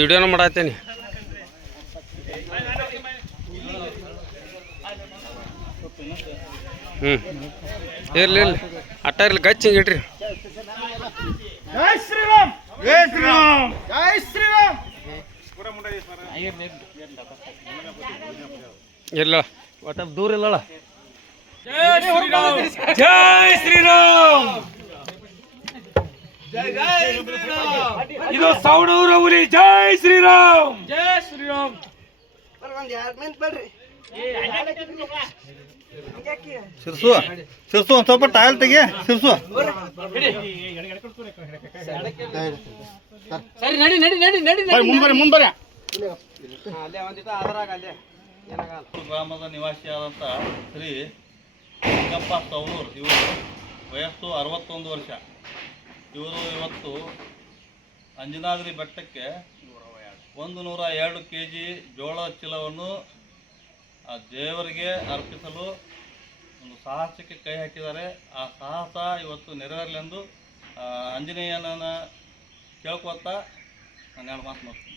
ವಿಡಿಯೋನ ಮಾಡತ್ತೇನಿ. ಇರ್ಲಿ ಅಟ್ಟ ಇರ್ಲಿ ಗಚ್ಚಿ ಇಡ್ರಿ. ಜೈ ಶ್ರೀರಾಮ್, ಜೈ ಶ್ರೀರಾಮ್, ಜೈ ಶ್ರೀರಾಮ್. ಇಲ್ಲ ಒಟ್ಟ ದೂರ ಇಲ್ಲಲ್ಲ. ಜೈ ಶ್ರೀರಾಮ್, ಜೈ ಶ್ರೀರಾಮ್, ಜೈ ಜೈ ಶ್ರೀರಾಮ್. ಇದು ಸೌಡೂರ ಹುಲಿ. ಜೈ ಶ್ರೀರಾಮ್, ಜೈ ಶ್ರೀರಾಮ್. ಸಿರ್ಸು ಸಿರ್ಸು ಒಂದು ಸ್ವಲ್ಪ ಟಾಯಲ್ ತೆಗಿ. ಸಿರ್ಸು ಸರಿ, ನಡಿ ನಡಿ ನಡಿ ನಡಿ ಮುಂಬರಿ. ಗ್ರಾಮದ ನಿವಾಸಿಯಾದಂಥ ಶ್ರೀ ಲಿಂಗಪ್ಪ ಸೌನೂರ್, ಇವರು ವಯಸ್ಸು 61 ವರ್ಷ. ಇವರು ಇವತ್ತು ಅಂಜನಾದ್ರಿ ಬೆಟ್ಟಕ್ಕೆ 102 kg ಜೋಳದ ಚೀಲವನ್ನು ಆ ದೇವರಿಗೆ ಅರ್ಪಿಸಲು ಒಂದು ಸಾಹಸಕ್ಕೆ ಕೈ ಹಾಕಿದ್ದಾರೆ. ಆ ಸಾಹಸ ಇವತ್ತು ನೆರವೇರಲೆಂದು ಆಂಜನೇಯನನ್ನು ಕೇಳ್ಕೊತಾ ನಾನು 2 ಮಾತು